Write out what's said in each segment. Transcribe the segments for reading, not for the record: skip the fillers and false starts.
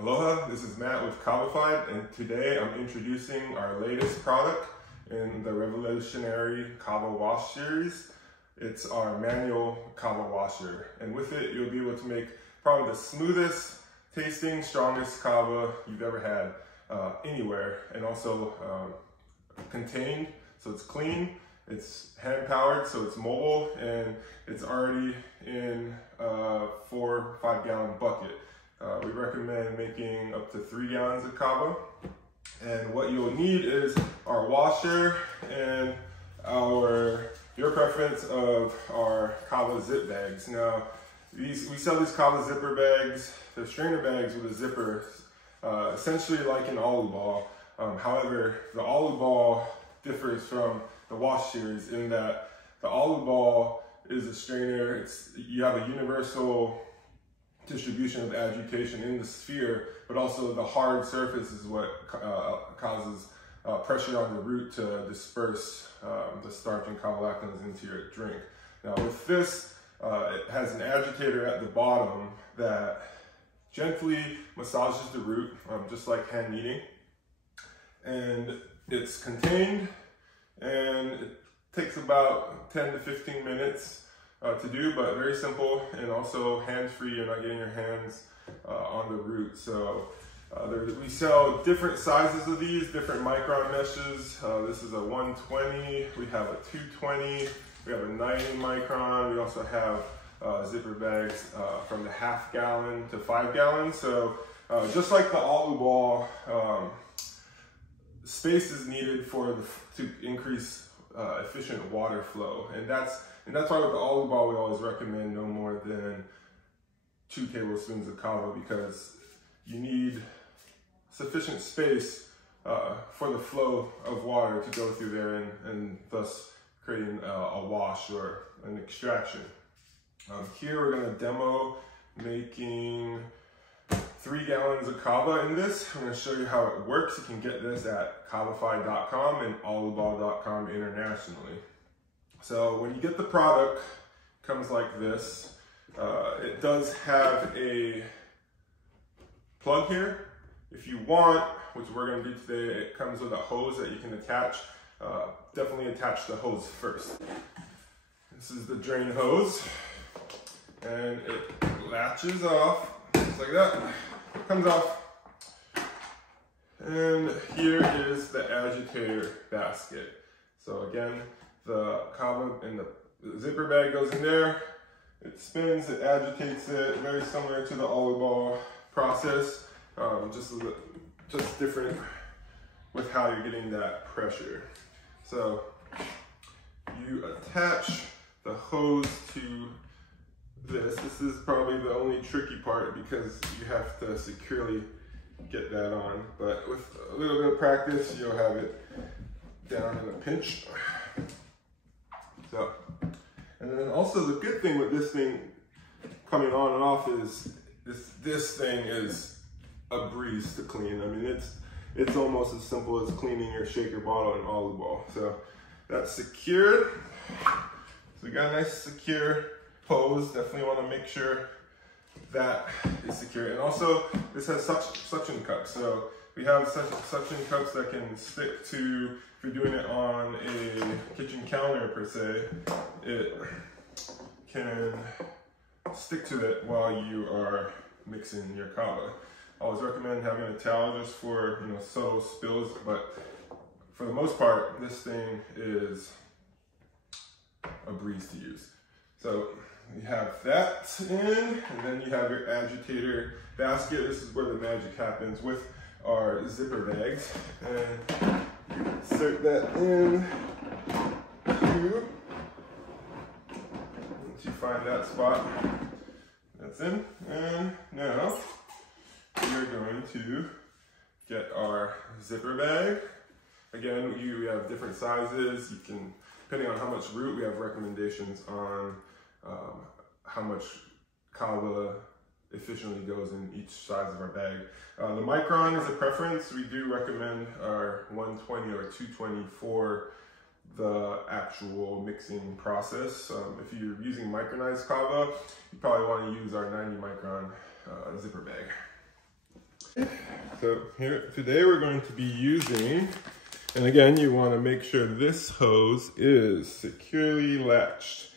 Aloha, this is Matt with Kawafied, and today I'm introducing our latest product in the revolutionary Kawa Wash series. It's our manual Kawa washer, and with it you'll be able to make probably the smoothest tasting, strongest Kawa you've ever had anywhere, and also contained, so it's clean, it's hand powered, so it's mobile, and it's already in a 4 or 5 gallon bucket. We recommend making up to 3 gallons of Kawa. And what you'll need is our washer and your preference of our Kawa zip bags. Now, we sell these Kawa zipper bags. They're strainer bags with a zipper, essentially like an Alu ball. However, the Alu ball differs from the wash series in that the Alu ball is a strainer. You have a universal distribution of agitation in the sphere, but also the hard surface is what causes pressure on the root to disperse the starch and cavalactins into your drink. Now with this, it has an agitator at the bottom that gently massages the root, just like hand kneading, and it's contained, and it takes about 10 to 15 minutes to do, but very simple and also hands-free. You're not getting your hands on the root. So we sell different sizes of these, different micron meshes. This is a 120, we have a 220, we have a 90 micron. We also have zipper bags from the half gallon to 5 gallons. So just like the Alu ball, space is needed to increase efficient water flow, and that's why with the Alu ball we always recommend no more than 2 tablespoons of Kawa, because you need sufficient space for the flow of water to go through there, and thus creating a wash or an extraction. Here we're going to demo making 3 gallons of Kawa in this. I'm going to show you how it works. You can get this at kawafied.com and aluball.com internationally. So when you get the product, it comes like this. It does have a plug here. If you want, which we're going to do today, it comes with a hose that you can attach. Definitely attach the hose first. This is the drain hose, and it latches off just like that. It comes off. And here is the agitator basket. So again, the Kawa and the zipper bag goes in there. It spins, it agitates it, very similar to the Alu ball process, just different with how you're getting that pressure. So you attach the hose to this. This is probably the only tricky part because you have to securely get that on, but with a little bit of practice, you'll have it down in a pinch. So, and then also the good thing with this thing coming on and off is this thing is a breeze to clean. I mean, it's almost as simple as cleaning your shaker bottle in Alu ball. So that's secured. So we got a nice secure hose. Definitely want to make sure that is secure. And also this has suction cups. So we have suction cups that can stick to, if you're doing it on a kitchen counter per se, it can stick to it while you are mixing your Kawa. I always recommend having a towel just for subtle spills, but for the most part, this thing is a breeze to use. So you have that in, and then you have your agitator basket. This is where the magic happens with our zipper bags. And you insert that in here. Once you find that spot, that's in. And now we're going to get our zipper bag. Again, we have different sizes. You can, depending on how much root, we have recommendations on how much Kawa efficiently goes in each size of our bag. The micron is a preference. We do recommend our 120 or 220 for the actual mixing process. If you're using micronized Kawa, you probably want to use our 90 micron zipper bag. So here today we're going to be using, and again, you want to make sure this hose is securely latched.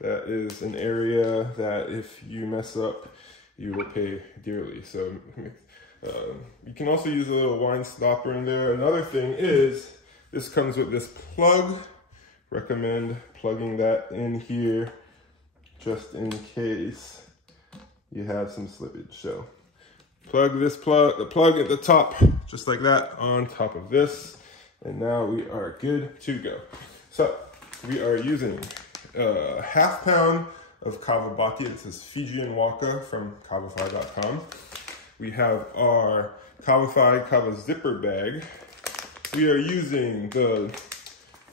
That is an area that if you mess up, you will pay dearly. So you can also use a little wine stopper in there. Another thing is, this comes with this plug. Recommend plugging that in here just in case you have some slippage. So plug the plug at the top, just like that, on top of this. And now we are good to go. So we are using a ½ pound of Kava Baki. This is Fijian Waka from Kavafy.com. We have our Kavafy Kava zipper bag. We are using the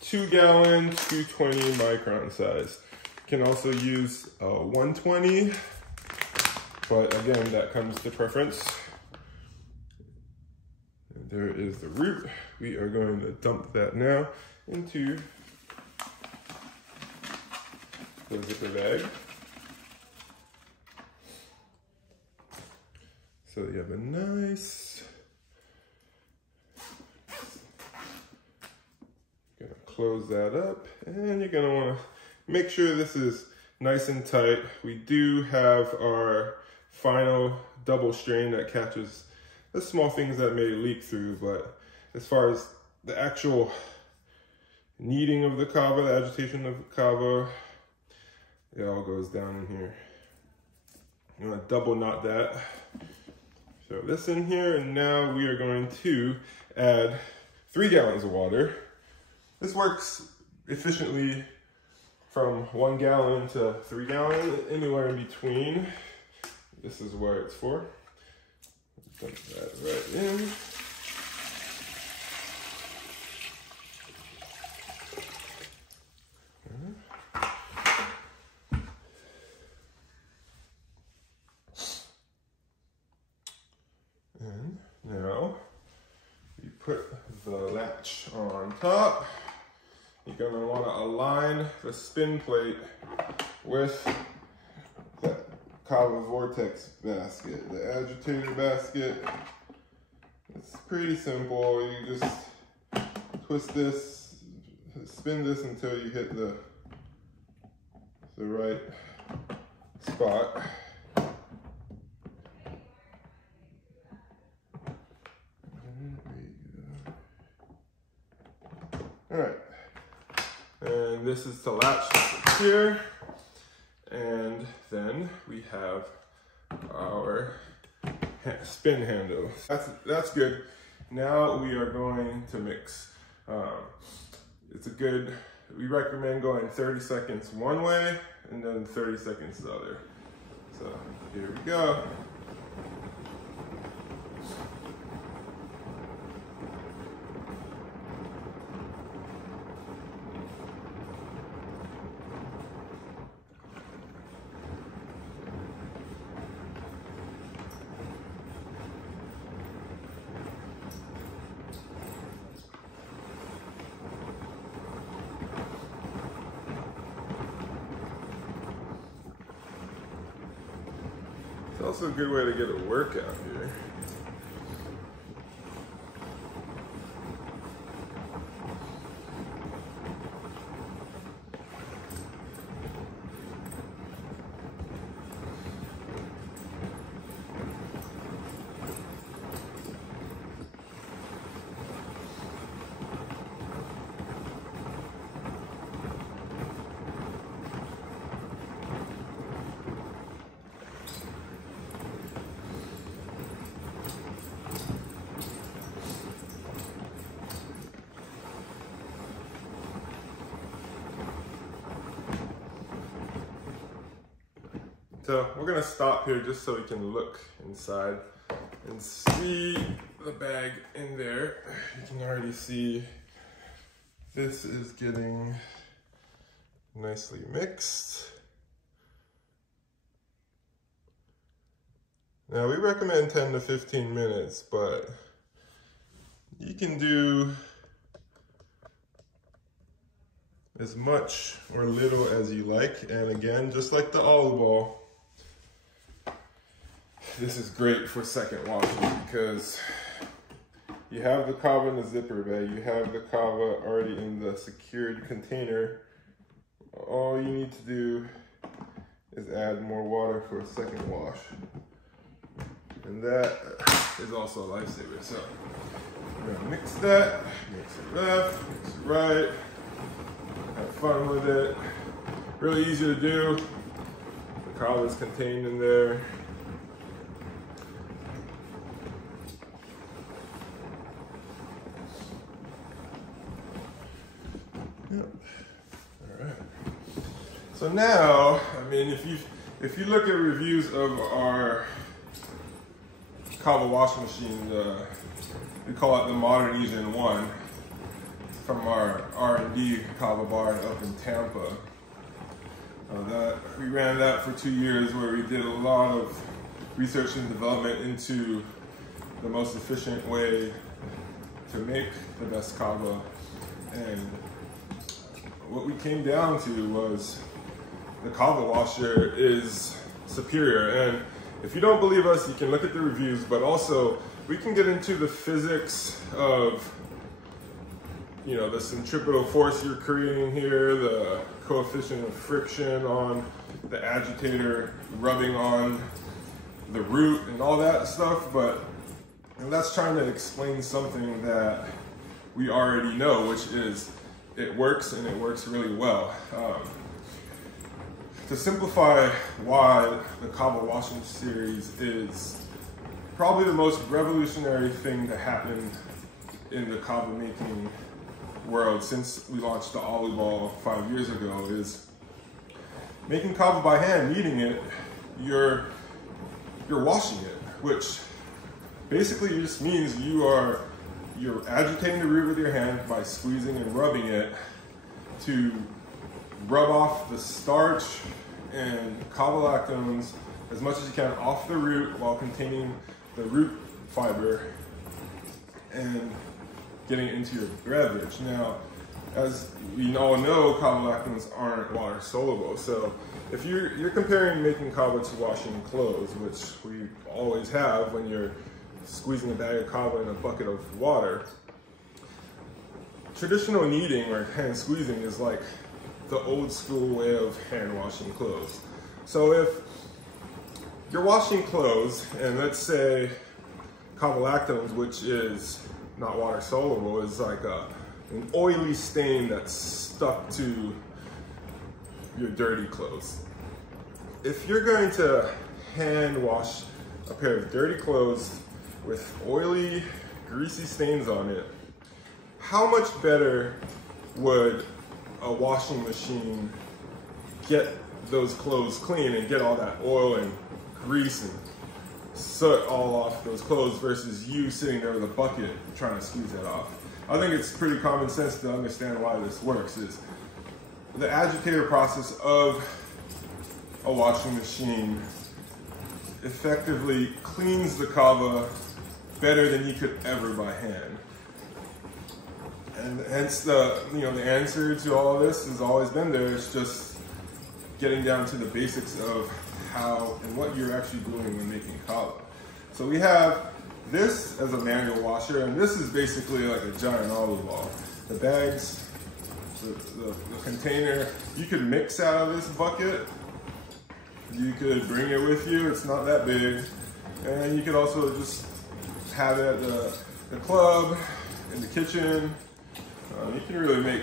2-gallon, 220 micron size. You can also use 120, but again, that comes to preference. And there is the root. We are going to dump that now into the zipper bag. So you have a nice, gonna close that up, and you're gonna wanna make sure this is nice and tight. We do have our final double strain that catches the small things that may leak through, but as far as the actual kneading of the kava, the agitation of the kava, it all goes down in here. You wanna double knot that. Throw this in here, and now we are going to add 3 gallons of water. This works efficiently from 1 gallon to 3 gallons, anywhere in between. This is where it's for. Dump that right in. And now you put the latch on top. You're gonna wanna align the spin plate with the Kava Vortex basket, the agitator basket. It's pretty simple. You just twist this, spin this until you hit the right spot. All right, and this is the latch here, and then we have our spin handle. That's good. Now we are going to mix. We recommend going 30 seconds one way and then 30 seconds the other. So here we go. It's also a good way to get a workout here. So we're gonna stop here just so we can look inside and see the bag in there. You can already see this is getting nicely mixed. Now we recommend 10 to 15 minutes, but you can do as much or little as you like. And again, just like the olive ball, this is great for second washing because you have the kava in the zipper bag, you have the kava already in the secured container. All you need to do is add more water for a second wash. And that is also a lifesaver. So we're gonna mix that, mix it left, mix it right, have fun with it. Really easy to do. The kava is contained in there. Yep. All right. So now, I mean, if you look at reviews of our kava washing machine, we call it the Modernesian 1 from our R&D kava bar up in Tampa. We ran that for 2 years, where we did a lot of research and development into the most efficient way to make the best kava. And what we came down to was the kava washer is superior. And if you don't believe us, you can look at the reviews, but also we can get into the physics of, you know, the centripetal force you're creating here, the coefficient of friction on the agitator rubbing on the root and all that stuff, and that's trying to explain something that we already know, which is it works, and it works really well. To simplify why the kava washing series is probably the most revolutionary thing to happen in the kava making world since we launched the Oluball 5 years ago, is making kava by hand, kneading it, you're washing it, which basically just means you're agitating the root with your hand by squeezing and rubbing it to rub off the starch and kavalactones as much as you can off the root while containing the root fiber and getting it into your beverage. Now, as we all know, kavalactones aren't water soluble. So if you're comparing making kava to washing clothes, which we always have when you're squeezing a bag of kava in a bucket of water, traditional kneading or hand squeezing is like the old school way of hand washing clothes. So if you're washing clothes, and let's say kavalactones, which is not water soluble, is like an oily stain that's stuck to your dirty clothes. If you're going to hand wash a pair of dirty clothes with oily, greasy stains on it, how much better would a washing machine get those clothes clean and get all that oil and grease and soot all off those clothes versus you sitting there with a bucket trying to squeeze that off? I think it's pretty common sense to understand why this works. Is the agitator process of a washing machine effectively cleans the kava better than you could ever by hand. And hence the answer to all of this has always been there. It's just getting down to the basics of how and what you're actually doing when making kava. So we have this as a manual washer, and this is basically like a giant Oluball. The bags, the container, you could mix out of this bucket. You could bring it with you, it's not that big. And you could also just have it at the club, in the kitchen. You can really make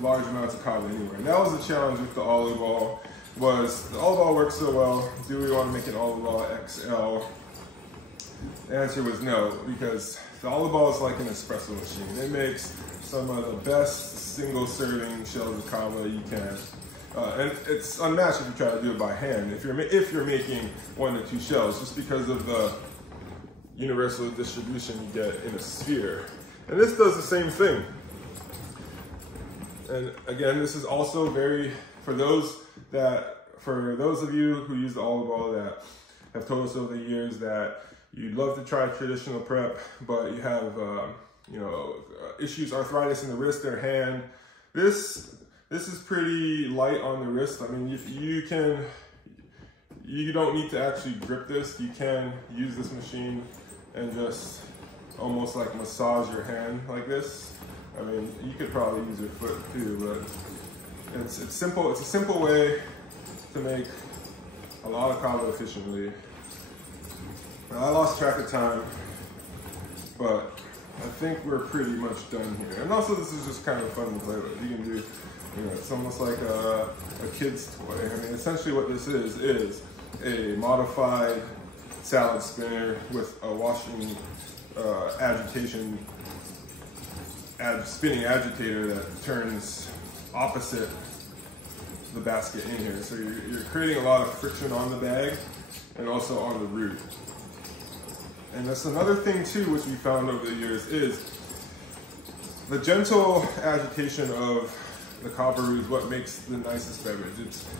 large amounts of kava anywhere. And that was the challenge with the Oluball, was the Oluball works so well, do we want to make an Oluball XL? The answer was no, because the Oluball is like an espresso machine. It makes some of the best single serving shells of kava you can. And it's unmatched if you try to do it by hand. If you're making 1 to 2 shells, just because of the universal distribution you get in a sphere. And this does the same thing. And again, this is also for those of you who use the Oluball that have told us over the years that you'd love to try traditional prep, but you have issues, arthritis in the wrist or hand. This is pretty light on the wrist. I mean, you don't need to actually grip this. You can use this machine and just almost like massage your hand like this. I mean, you could probably use your foot too, but it's simple. It's a simple way to make a lot of kava efficiently. Now, I lost track of time, but I think we're pretty much done here. And also, this is just kind of fun to play with. You can do, you know, it's almost like a kid's toy. I mean, essentially what this is a modified salad spinner with a washing spinning agitator that turns opposite the basket in here. So you're creating a lot of friction on the bag and also on the root. And that's another thing too, which we found over the years, is the gentle agitation of the kava root is what makes the nicest beverage.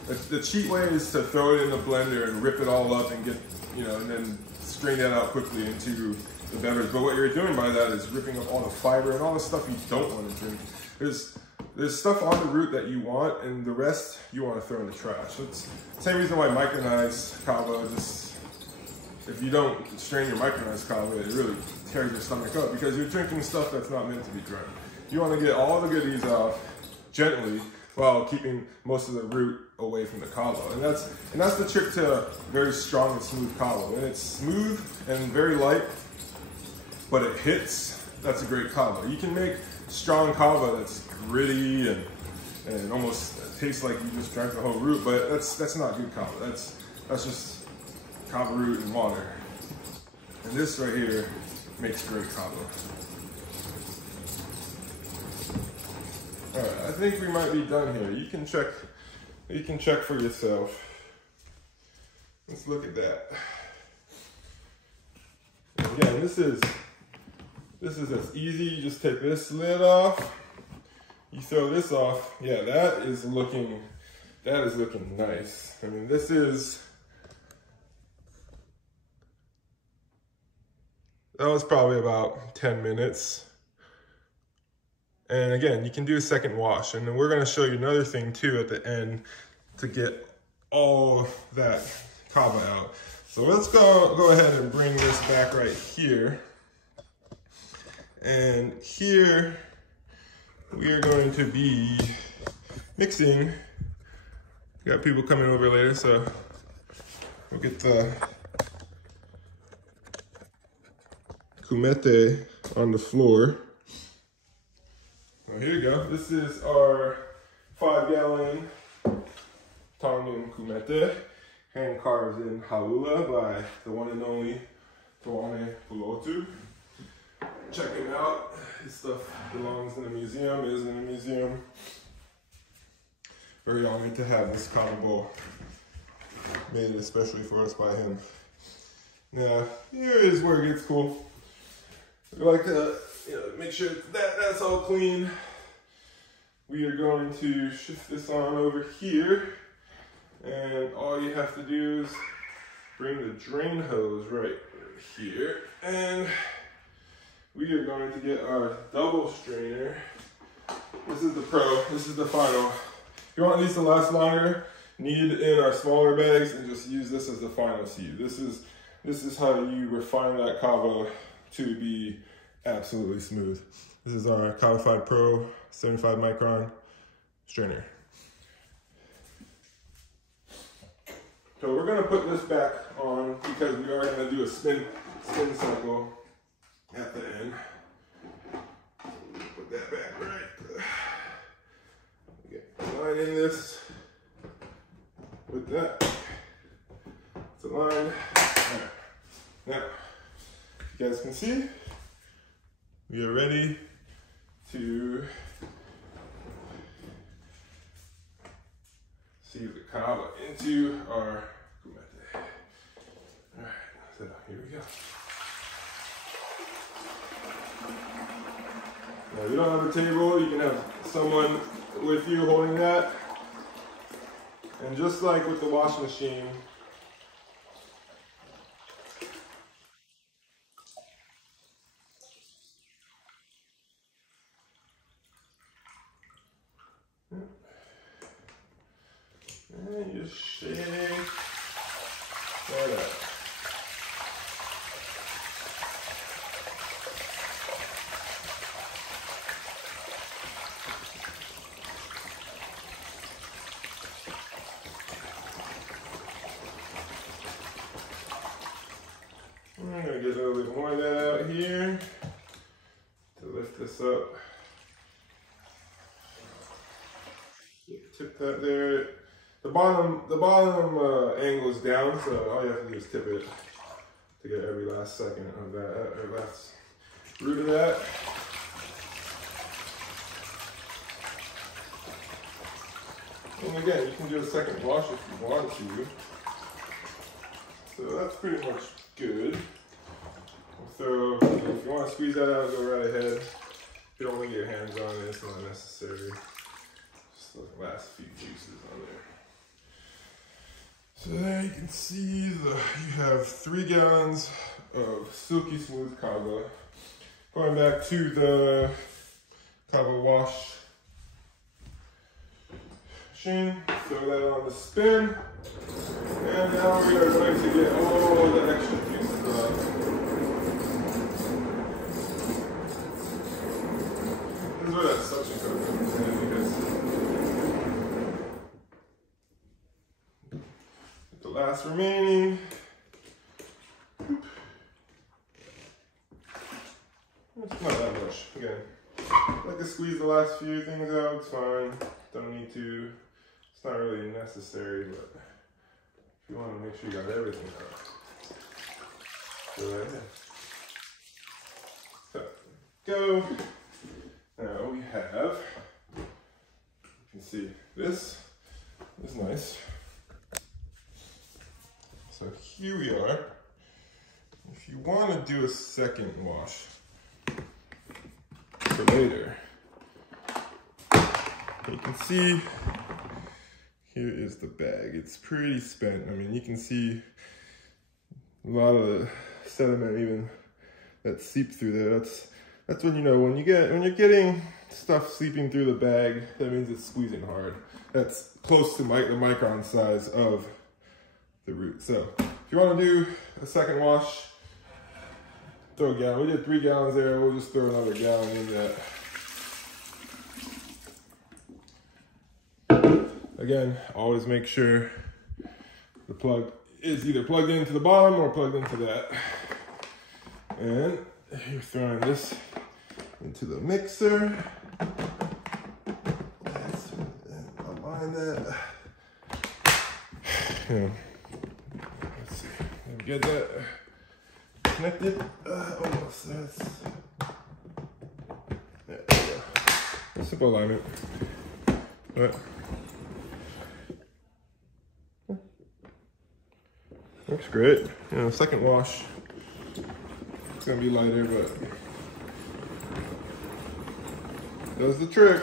It's the cheat way is to throw it in the blender and rip it all up and get, you know, and then strain that out quickly into the beverage. But what you're doing by that is ripping up all the fiber and all the stuff you don't want to drink. There's stuff on the root that you want, and the rest you want to throw in the trash. So it's the same reason why micronized kava, just if you don't strain your micronized kava, it really tears your stomach up because you're drinking stuff that's not meant to be drunk. You want to get all the goodies off gently while keeping most of the root away from the kava. And that's the trick to very strong and smooth kava. When it's smooth and very light, but it hits, that's a great kava. You can make strong kava that's gritty and almost tastes like you just drank the whole root, but that's not good kava. That's just kava root and water. And this right here makes great kava. All right, I think we might be done here. You can check for yourself. Let's look at that. And again, this is as easy. You just take this lid off. You throw this off. Yeah, that is looking nice. I mean, that was probably about 10 minutes. And again, you can do a second wash. And then we're gonna show you another thing too at the end to get all that kava out. So let's go ahead and bring this back right here. And here we are going to be mixing. We got people coming over later, so we'll get the kumete on the floor. Well, here you go. This is our 5-gallon Tongan kumete, hand carved in Haula by the one and only Tuame Pulotu. Check him out. His stuff belongs in a museum, is in a museum. Very honored to have this kava bowl made especially for us by him. Now, here is where it gets cool. We like to make sure that's all clean. We are going to shift this on over here, and all you have to do is bring the drain hose right over here, and we are going to get our double strainer. This is the pro, this is the final. If you want these to last longer, knead in our smaller bags and just use this as the final sieve. This is how you refine that kava to be absolutely smooth. This is our Kavafied Pro 75 micron strainer. So we're gonna put this back on because we are gonna do a spin cycle at the end. Put that back right. Get a line in this with that. It's a line. Right. Now, you guys can see, we are ready to sieve the kava into our kumete. All right, so here we go. Now, if you don't have a table, you can have someone with you holding that. And just like with the wash machine, and you shake. Look at that. I'm gonna get a little bit more of that out here to lift this up. Tip that there. The bottom angle is down, so all you have to do is tip it to get every last second of that, or last root of that. And again, you can do a second wash if you want to. So that's pretty much good. So if you want to squeeze that out, go right ahead. If you don't want to get your hands on it, it's not necessary. Just the last few juices on there. So there you can see you have 3 gallons of silky smooth kava. Going back to the kava wash machine, throw that on the spin, and now we are going to get all the extra juices out. This is where that suction cup comes in, because the last remaining. It's not that much. Again, I can squeeze the last few things out, it's fine. Don't need to. It's not really necessary, but if you want to make sure you got everything out, go right ahead. So, go. Now we have, you can see this is nice. So here we are. If you want to do a second wash for later, you can see here is the bag. It's pretty spent. I mean, you can see a lot of the sediment even that seeped through there. That's when you know when you're getting stuff seeping through the bag, that means it's squeezing hard. That's close to the micron size of the root. So if you want to do a second wash, throw a gallon. We did 3 gallons there. We'll just throw another gallon in that. Again, always make sure the plug is either plugged into the bottom or plugged into that. And you're throwing this into the mixer. Let's align that. Yeah. Let's see. Get that connected. Almost. There we go. Simple alignment. All right. Looks great. You know, second wash, it's gonna be lighter, but does the trick.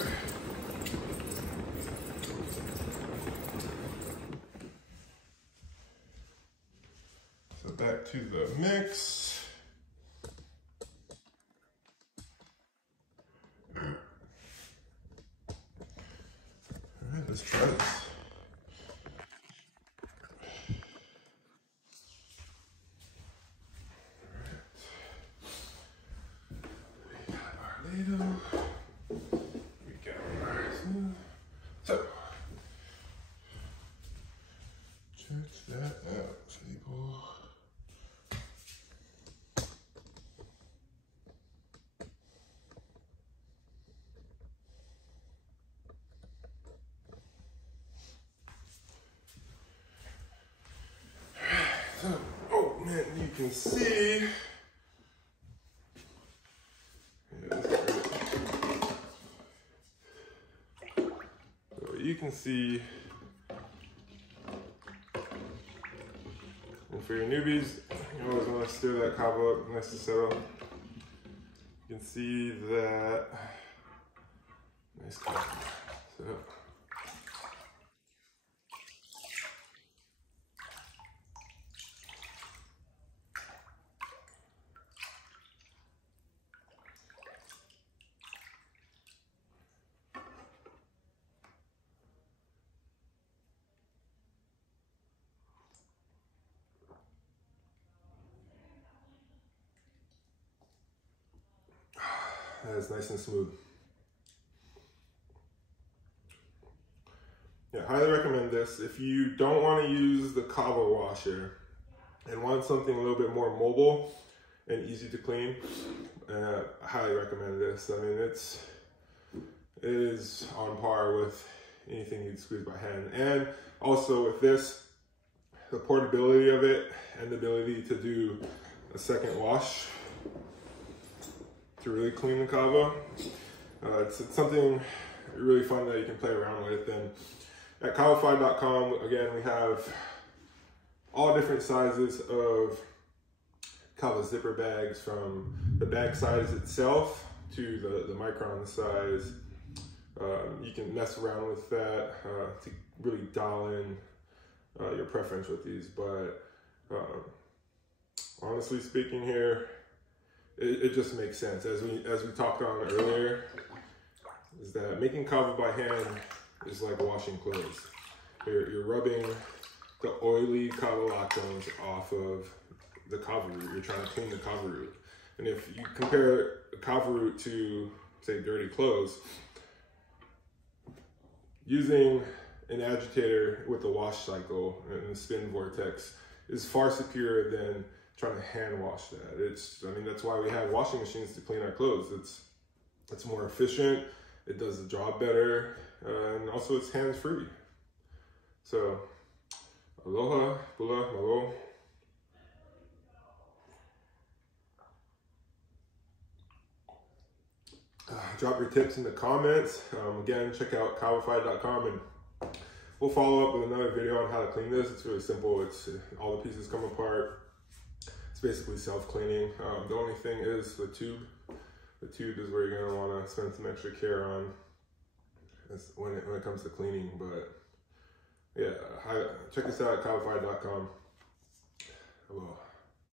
So back to the mix. All right, let's try this. We got our smooth. So, check that out, people. So, oh man, you can see. You can see, and for your newbies, you always want to stir that kava up nice and settle. You can see that nice kava. So, It's nice and smooth. Yeah, highly recommend this. If you don't want to use the Kava washer and want something a little bit more mobile and easy to clean, I highly recommend this. I mean, it is on par with anything you'd squeeze by hand. And also with this, the portability of it and the ability to do a second wash to really clean the Kava. It's something really fun that you can play around with. And at Kavafy.com, again, we have all different sizes of Kava zipper bags, from the bag size itself to the micron size. You can mess around with that to really dial in your preference with these. But honestly speaking here, it just makes sense. As we talked on earlier, is that making Kava by hand is like washing clothes. You're rubbing the oily Kava lactones off of the Kava root. You're trying to clean the Kava root. And if you compare the Kava root to, say, dirty clothes, using an agitator with the wash cycle and the spin vortex is far superior than trying to hand wash that. I mean, that's why we have washing machines to clean our clothes. It's more efficient, it does the job better, and also it's hands-free. So, aloha, bula, malo. Drop your tips in the comments. Again, check out Kavafy.com, and we'll follow up with another video on how to clean this. It's really simple. It's all the pieces come apart. It's basically self-cleaning. The only thing is the tube. The tube is where you're gonna wanna spend some extra care on when it comes to cleaning. But yeah, check us out at Kavafy.com. Hello.